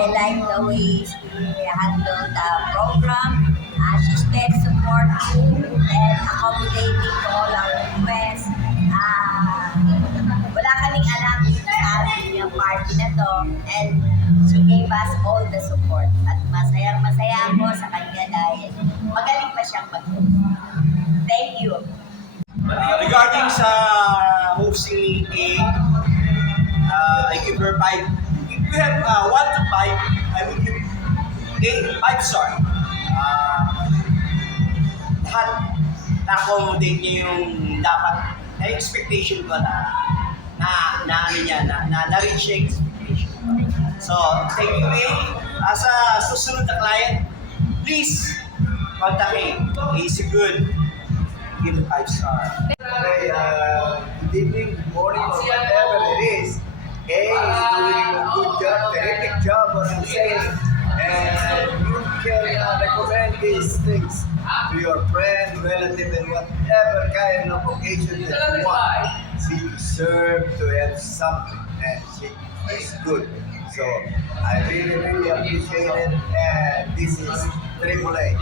I like the way she handled the program. She's very supportive and accommodating to all our requests. Wala kaming alam sa ating yung party na to, and she gave us all the support. At masaya ako sa kanya dahil magaling pa siyang mag-host. Thank you. Regarding sa hosting meeting, I give her 5. If you have 1 to 5, I will give it 5 star. Lahat na-accommodate niya yung dapat na expectation ko na-reach yung expectation. So, thank you, May. Sa susunod na client, please contact him. He's good. Give him 5 star. Okay, good evening, good morning, or whatever it is. Kay is doing a good job, terrific job, what I'm saying. And you can recommend these things to your friend, relative, and whatever kind of occasion that you want. She deserves to have something, and she is good. So, I really, really appreciate it, and this is AAA.